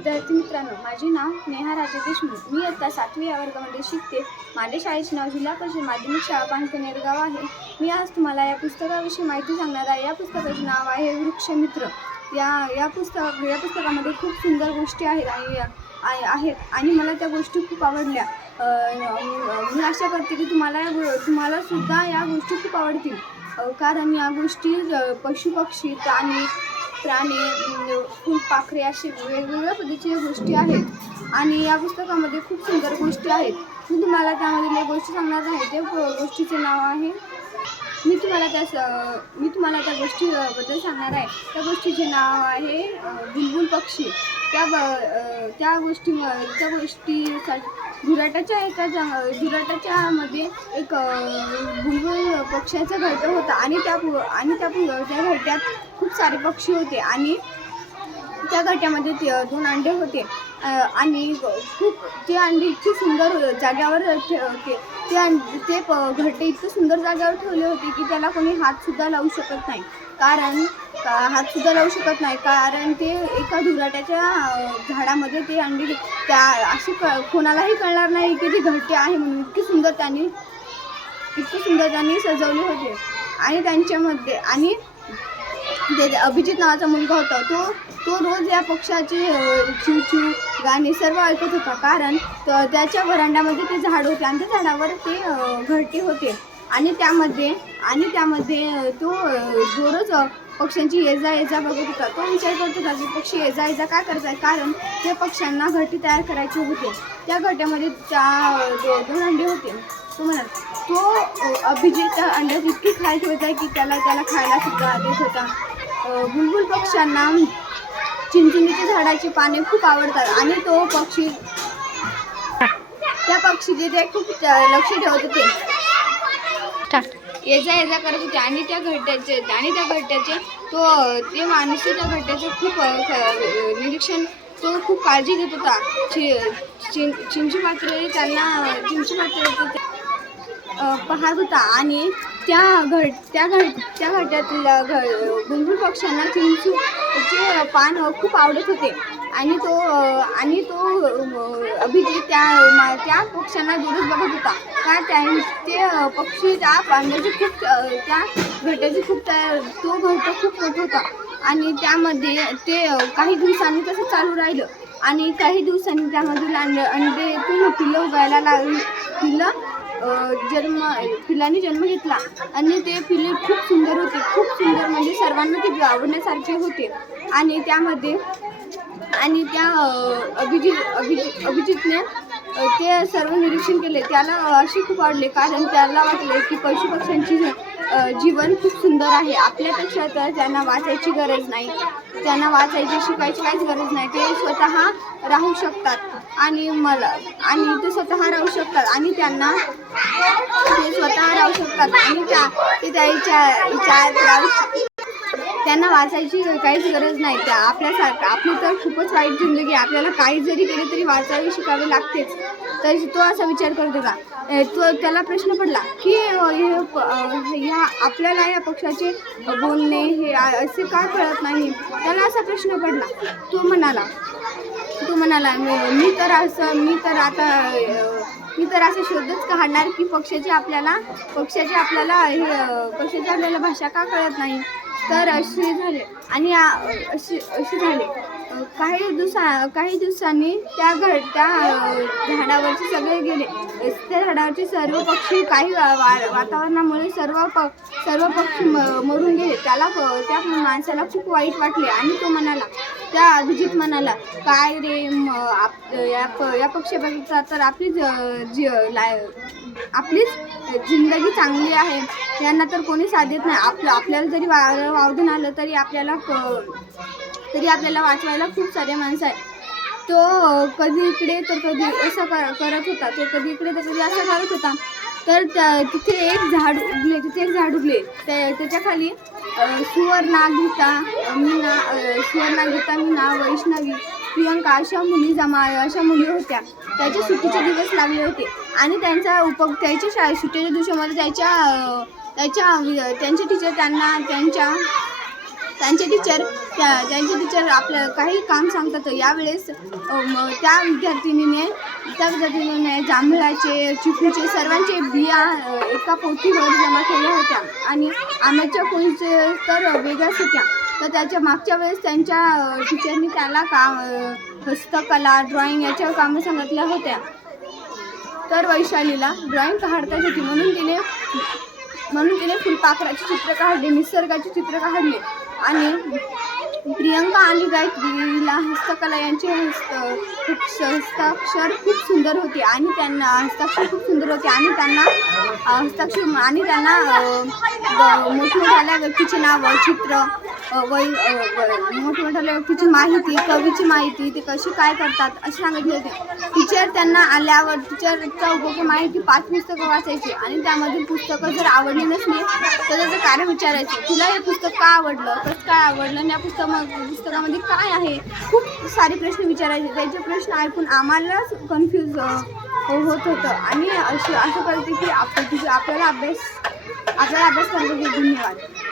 विद्यार्थी मित्रांनो, माझे नाव नेहा राजे देशमुख. मी इयत्ता 7वी या वर्गामध्ये शिकते. माझ्या शाळेचे नाव जिल्हा परिषद माध्यमिक शाळा पानकनेर गाव आहे. मी आज तुम्हाला या पुस्तकाविषयी माहिती सांगणार आहे. या पुस्तकाचे नाव आहे वृक्षमित्र. या पुस्तकामध्ये खूप सुंदर गोष्टी आहेत आणि मला त्या गोष्टी खूप आवडल्या. मी आशा करते की तुम्हाला सुद्धा या गोष्टी खूप आवडतील, कारण या गोष्टी पशुपक्षी प्राणी फुलपाखरे असे वेगवेगळ्या पद्धतीच्या गोष्टी आहेत आणि या पुस्तकामध्ये खूप सुंदर गोष्टी आहेत. मी तुम्हाला त्यामधील गोष्टी सांगणार आहे. त्या गोष्टीचे नाव आहे मी तुम्हाला त्या गोष्टीबद्दल सांगणार आहे. त्या गोष्टीचे नाव आहे बुलबुल पक्षी. त्या गोष्टी झुरटाच्या मध्ये एक बुलबुल पक्ष्याचा घरटा होता आणि त्या घरट्यात खूप सारे पक्षी होते आणि त्या घरट्यामध्ये 2 अंडे होते आणि ते अंडे इतके सुंदर जाग्यावर ते घरटे इतके सुंदर जाग्यावर ठेवले होते की त्याला कोणी हातसुद्धा लावू शकत नाही. कारण ते एका झुरटाच्या झाडामध्ये ते अंडे असे कोणालाही कळणार नाही की ते घरटे आहे म्हणून. इतके सुंदर त्यांनी सजवले होते आणि त्यांच्यामध्ये आणि अभिजित नावाचा मुलगा होता. तो रोज या पक्षाचे चिवचिव गाणे सर्व ऐकत होता, कारण त्याच्या व्हरांड्यामध्ये ते झाड होते आणि त्या झाडावर ते घरटे होते आणि त्यामध्ये तो दररोज पक्ष्यांची ये-जा बघत होता. तो विचार करत होता की पक्षी ये-जा का करतात, कारण त्या पक्ष्यांना घरटे तयार करायचे होते. त्या घरट्यामध्ये 2 अंडे होते. तो म्हणाला अभिजित अंड्यात इतकी खायची होता की त्याला खायला सुद्धा देत होता. बुलबुल पक्ष्यांना चिंचणीच्या झाडाची पाने खूप आवडतात आणि त्या पक्षीचे ते खूप लक्ष ठेवत होते. ये-जा करत होते आणि त्या घरट्याचे त्या घरट्याचे खूप निरीक्षण, तो खूप काळजी घेत होता. चिंचूपात्रे पाहत होता आणि त्या घरट्यातील बुलबुल पक्ष्यांना चिंचूचे पान खूप आवडत होते आणि तो अभिजित त्या पक्ष्यांना दूरच बघत होता. ते पक्षी त्या घरट्याची तो घरटा खूप मोठा होता आणि त्यामध्ये ते काही दिवसांनी तसं चालू राहिलं आणि काही दिवसांनी त्यामधील अंड्यातून पिल्लं उगायला लागली. पिल्लांनी जन्म घेतला आणि ते पिल्ले खूप सुंदर होते. खूप सुंदर म्हणजे सर्वांना ते आवडण्यासारखे होते आणि त्या अभिजितने ते सर्व निरीक्षण केले. त्याला असे खूप आवडले, कारण त्याला वाटले की पशुपक्ष्यांची जीवन खूप सुंदर आहे. आपल्यापेक्षा तर त्यांना वाचायची गरज नाही, शिकायची काहीच गरज नाही. ते स्वतः राहू शकतात आणि ते स्वतः राहू शकतात आणि त्यांना वाचायची काहीच गरज नाही. आपली तर खूपच वाईट जिंदगी. आपल्याला काही जरी केले तरी वाचावे शिकावे लागतेच. तर तो असा विचार करत होता. त्याला प्रश्न पडला की आपल्याला या पक्षाचे बोलणे हे असे का कळत नाही. त्याला असा प्रश्न पडला. तो म्हणाला मी तर असं शोधच काढणार की पक्षाची आपल्याला भाषा का कळत नाही. तर असे झाले आणि असे झाले. काही दिवसांनी त्या झाडावरचे सगळे गेले. त्या झाडावरचे सर्व पक्षी काही वातावरणामुळे सर्व पक्षी मरून गेले. त्या माणसाला खूप वाईट वाटले आणि त्या अभिजित म्हणाला, काय रे, या पक्षापेक्षा तर आपलीच जिंदगी चांगली आहे. यांना तर कोणी साथ देत नाही. आपल्याला जरी वावधून आलं तरी आपल्याला वाचवायला खूप सारे माणसं आहेत. तो कधी इकडे तर कधी असं करत होता. तर तिथे एक झाड उगले. त्याच्या खाली सुवर्णा, गीता, मीना, वैष्णवी, प्रियंका अशा मुली होत्या. त्याचे सुट्टीचे दिवस लागले होते आणि त्याच्या सुट्टीच्या दिवसामध्ये त्यांचे टीचर त्यांच्या त्यांचे टीचर आपल्याला काही काम सांगतात. यावेळेस त्या विद्यार्थिनीने जांभळाचे, चिकूचे सर्वांचे बिया एका पोथीवर जमा केल्या होत्या आणि आंब्याच्या कोळीचे तर वेगळ्याच होत्या. तर त्याच्या मागच्या वेळेस त्यांच्या टीचरनी त्याला हस्तकला, ड्रॉइंग याच्या कामं सांगितल्या होत्या. तर वैशालीला ड्रॉइंग काढताच होती म्हणून तिने फुलपाखराचे चित्र काढले, निसर्गाचे चित्र काढले. आणि प्रियंका आणि गायत्रीला हस्तकला यांचे हस्ताक्षर खूप सुंदर होते आणि त्यांना मोठमोठ्या व्यक्तीचे नाव, चित्र, मोठमोठ्या व्यक्तीची माहिती, कवीची माहिती, ते कशी काय करतात असे सांगितले होते. टीचर त्यांना आल्यावर टीचरचा उपयोग माहिती 5 पुस्तकं वाचायची आणि त्यामधील पुस्तकं जर आवडली नसली तर त्याचं कारण विचारायचे. तुला हे पुस्तक का आवडलं, कसं काय आवडलं आणि या पुस्तकामध्ये काय आहे, खूप सारे प्रश्न विचारायचे. त्याचे प्रश्न ऐकून आम्हालाच कन्फ्यूज होत होतं आणि असं कळते की आपल्याला अभ्यास करायला. धन्यवाद.